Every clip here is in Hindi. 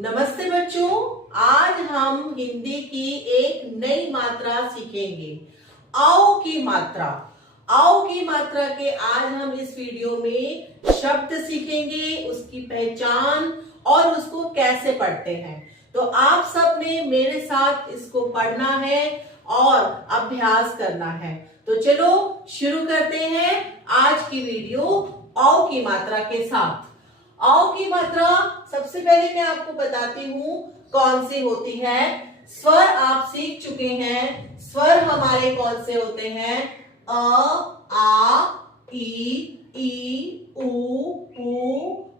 नमस्ते बच्चों, आज हम हिंदी की एक नई मात्रा सीखेंगे। आओ की मात्रा। आओ की मात्रा के आज हम इस वीडियो में शब्द सीखेंगे, उसकी पहचान और उसको कैसे पढ़ते हैं। तो आप सब ने मेरे साथ इसको पढ़ना है और अभ्यास करना है। तो चलो शुरू करते हैं आज की वीडियो आओ की मात्रा के साथ। आओ की मात्रा सबसे पहले मैं आपको बताती हूं कौन सी होती है। स्वर आप सीख चुके हैं। स्वर हमारे कौन से होते हैं? अ, आ, ई, उ,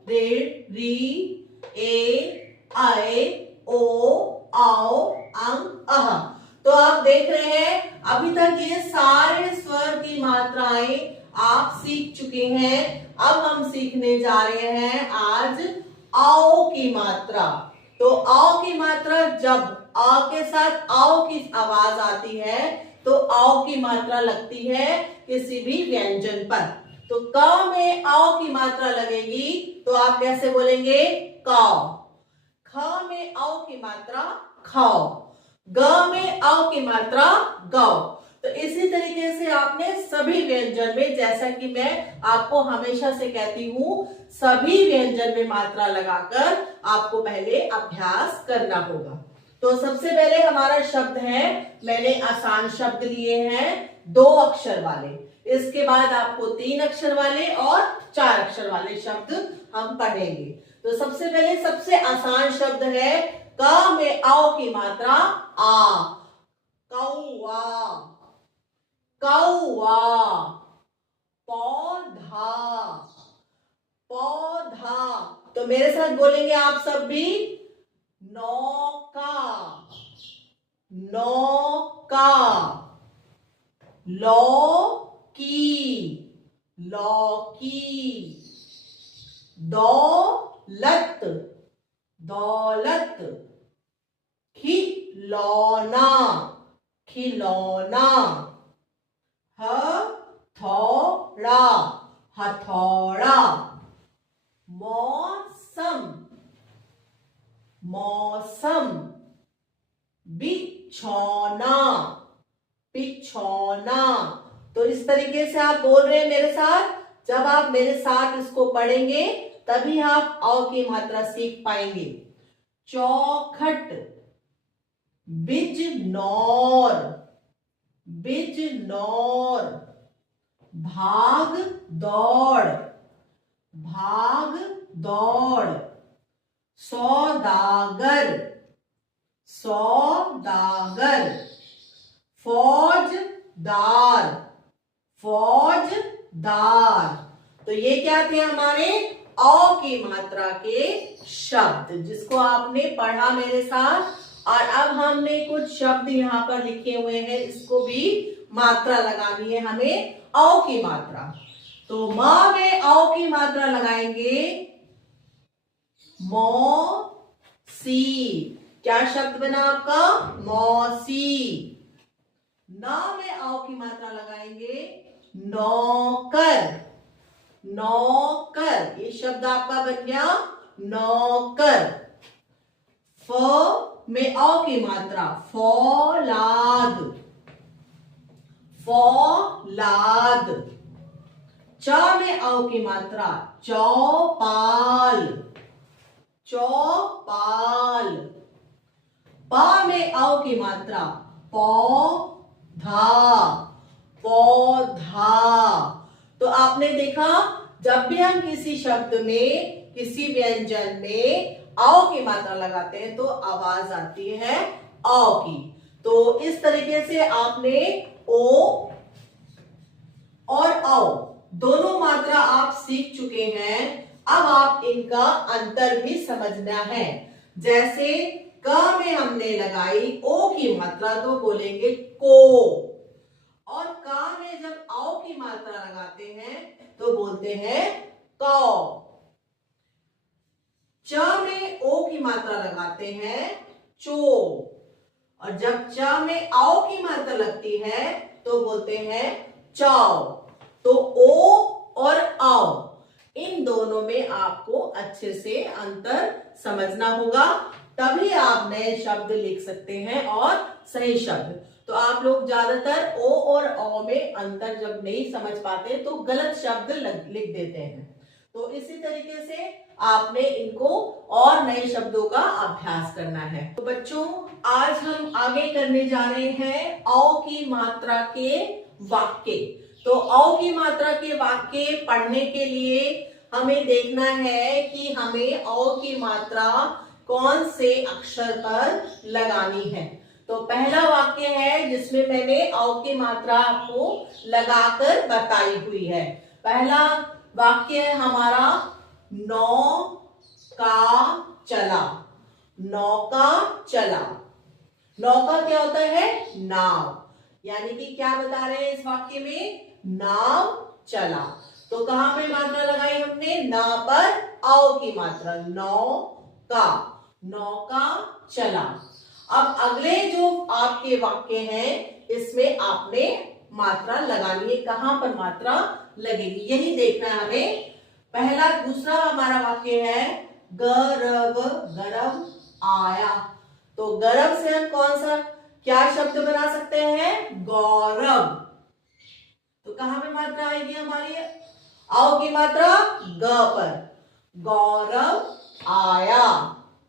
ऋ, री, ए, ऐ, ओ, औ, अं, अह। तो आप देख रहे हैं अभी तक ये सारे स्वर की मात्राएं आप सीख चुके हैं। अब हम सीखने जा रहे हैं आज आओ की मात्रा। तो आओ की मात्रा, जब आ के साथ आओ की आवाज आती है तो आओ की मात्रा लगती है किसी भी व्यंजन पर। तो क में आओ की मात्रा लगेगी तो आप कैसे बोलेंगे? काव। ख में आओ की मात्रा खाओ। ग में आओ की मात्रा गाओ। तो इसी तरीके से आपने सभी व्यंजन में, जैसा कि मैं आपको हमेशा से कहती हूं, सभी व्यंजन में मात्रा लगाकर आपको पहले अभ्यास करना होगा। तो सबसे पहले हमारा शब्द है, मैंने आसान शब्द लिए हैं 2 अक्षर वाले। इसके बाद आपको 3 अक्षर वाले और 4 अक्षर वाले शब्द हम पढ़ेंगे। तो सबसे पहले सबसे आसान शब्द है क में आओ की मात्रा आ। कौआ, कौआ। पौधा, पौधा। तो मेरे साथ बोलेंगे आप सब भी। नौका, नौका। लौकी, लौकी। दौलत, दौलत। खिलौना, खिलौना। हथौड़ा, हथौड़ा। मौसम, मौसम। बिछौना, बिछौना। तो इस तरीके से आप बोल रहे हैं मेरे साथ। जब आप मेरे साथ इसको पढ़ेंगे तभी आप आओ की मात्रा सीख पाएंगे। चौखट, बिजनौर, बिजनौर। भाग दौड़, भाग दौड़। सौदागर, सौदागर। फौजदार, फौजदार। तो ये क्या थे हमारे औ की मात्रा के शब्द, जिसको आपने पढ़ा मेरे साथ। और अब हमने कुछ शब्द यहाँ पर लिखे हुए हैं, इसको भी मात्रा लगानी है हमें औ की मात्रा। तो मां में औ की मात्रा लगाएंगे मौसी। क्या शब्द बना आपका? मौसी। ना में औ की मात्रा लगाएंगे नौकर, नौकर। ये शब्द आपका बन गया नौकर। फ में औ की मात्रा फौलाद, फौलाद। च में औ की मात्रा चौपाल, चौपाल। पा में औ की मात्रा पौधा, पौधा। तो आपने देखा, जब भी हम किसी शब्द में, किसी व्यंजन में औ की मात्रा लगाते हैं तो आवाज आती है औ की। तो इस तरीके से आपने ओ और औ दोनों मात्रा आप सीख चुके हैं। अब आप इनका अंतर भी समझना है। जैसे क में हमने लगाई ओ की मात्रा तो बोलेंगे को, और का में जब औ की मात्रा लगाते हैं तो बोलते हैं कौ। च में ओ की मात्रा लगाते हैं चो, और जब च में आओ की मात्रा लगती है तो बोलते हैं चाओ। तो ओ और आओ, इन दोनों में आपको अच्छे से अंतर समझना होगा, तभी आप नए शब्द लिख सकते हैं और सही शब्द। तो आप लोग ज्यादातर ओ और औ में अंतर जब नहीं समझ पाते तो गलत शब्द लिख देते हैं। तो इसी तरीके से आपने इनको और नए शब्दों का अभ्यास करना है। तो बच्चों, आज हम आगे करने जा रहे हैं औ की मात्रा के वाक्य। तो औ की मात्रा के वाक्य पढ़ने के लिए हमें देखना है कि हमें औ की मात्रा कौन से अक्षर पर लगानी है। तो पहला वाक्य है जिसमें मैंने औ की मात्रा आपको लगाकर बताई हुई है। पहला वाक्य है हमारा नौका चला। नौका चला। नौका क्या होता है? नाव। यानी कि क्या बता रहे हैं इस वाक्य में? नाव चला। तो कहां पे मात्रा लगाई हमने? ना पर औ की मात्रा, नौका। नौका चला। अब अगले जो आपके वाक्य हैं इसमें आपने मात्रा लगानी है। कहां पर मात्रा लगेगी यही देखना है हमें। पहला दूसरा हमारा वाक्य है गरब, गरम आया। तो गरब से हम कौन सा क्या शब्द बना सकते हैं? गौरव। तो कहां पे मात्रा आएगी हमारी? औ की मात्रा ग पर। गौरव आया।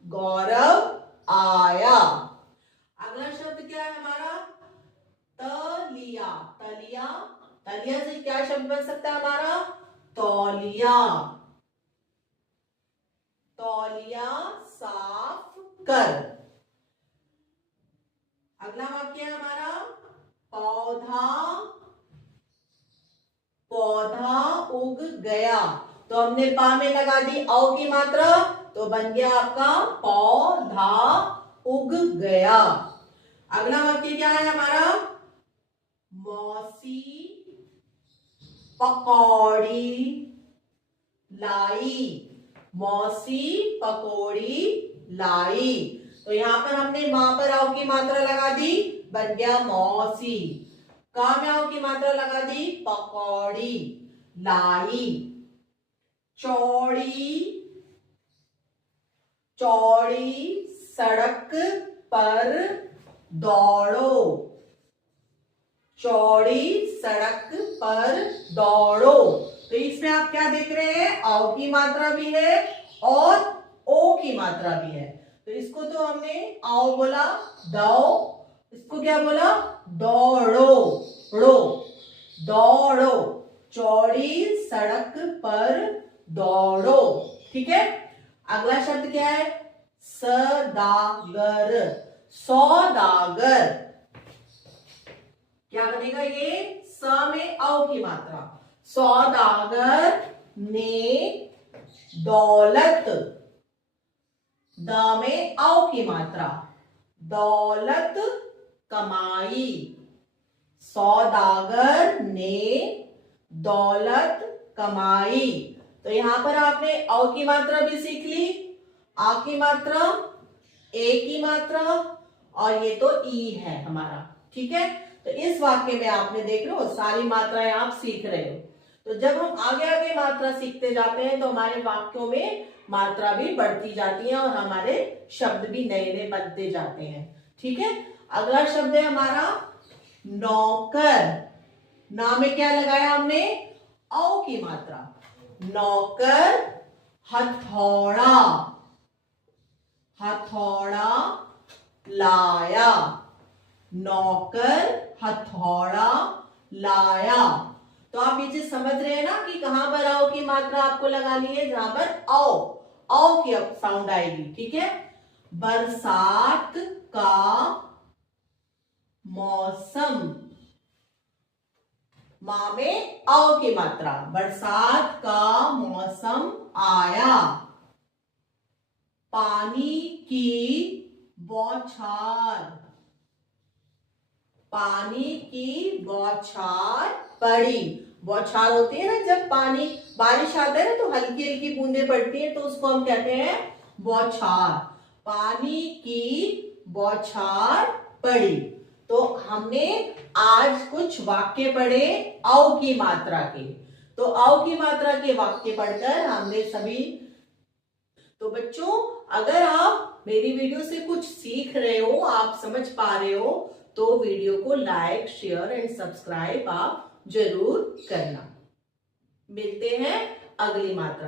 गौरव आया। अगला शब्द क्या है हमारा? तलिया। तलिया। तलिया से क्या शब्द बन सकता है हमारा? तौलिया। तौलिया साफ कर। अगला वाक्य है हमारा पौधा। पौधा उग गया। तो हमने पा में लगा दी औ की मात्रा, तो बन गया आपका पौधा उग गया। अगला वाक्य क्या है हमारा? मौसी पकौड़ी लाई। मौसी पकौड़ी लाई। तो यहां पर हमने मां पर औ की मात्रा लगा दी, बन गया मौसी। का में औ की मात्रा लगा दी, पकौड़ी लाई। चौड़ी। चौड़ी सड़क पर दौड़ो। चौड़ी सड़क पर दौड़ो। तो इसमें आप क्या देख रहे हैं? औ की मात्रा भी है और ओ की मात्रा भी है। तो इसको तो हमने आओ बोला, दो। इसको क्या बोला? दौड़ो। ड़ो। दौड़ो। चौड़ी सड़क पर दौड़ो। ठीक है। अगला शब्द क्या है? सदागर। सौदागर। क्या बनेगा ये? स में औ की मात्रा। सौदागर ने दौलत। द में औ की मात्रा। दौलत कमाई। सौदागर ने दौलत कमाई। तो यहां पर आपने औ की मात्रा भी सीख ली, आ की मात्रा, ए की मात्रा, और ये तो ई है हमारा। ठीक है। तो इस वाक्य में आपने देख लो सारी मात्राएं आप सीख रहे हो। तो जब हम आगे आगे मात्रा सीखते जाते हैं तो हमारे वाक्यों में मात्रा भी बढ़ती जाती है और हमारे शब्द भी नए नए बनते जाते हैं। ठीक है। अगला शब्द है हमारा नौकर। ना में क्या लगाया हमने? औ की मात्रा। नौकर हथौड़ा। हथौड़ा लाया। नौकर हथौड़ा लाया। तो आप ये चीज समझ रहे हैं ना कि कहां पर औ की मात्रा आपको लगानी है? जहां पर औ की साउंड आएगी। ठीक है। बरसात का मौसम। मां में औ की मात्रा। बरसात का मौसम आया। पानी की बौछार। पानी की बौछार पड़ी। बौछार होती है ना, जब पानी बारिश आता है ना तो हल्की हल्की बूंदें पड़ती है, तो उसको हम कहते हैं बौछार। पानी की बौछार पड़ी। तो हमने आज कुछ वाक्य पढ़े औ की मात्रा के। तो आओ की मात्रा के वाक्य पढ़कर हमने सभी। तो बच्चों, अगर आप मेरी वीडियो से कुछ सीख रहे हो, आप समझ पा रहे हो, तो वीडियो को लाइक, शेयर एंड सब्सक्राइब आप जरूर करना। मिलते हैं अगली मात्रा।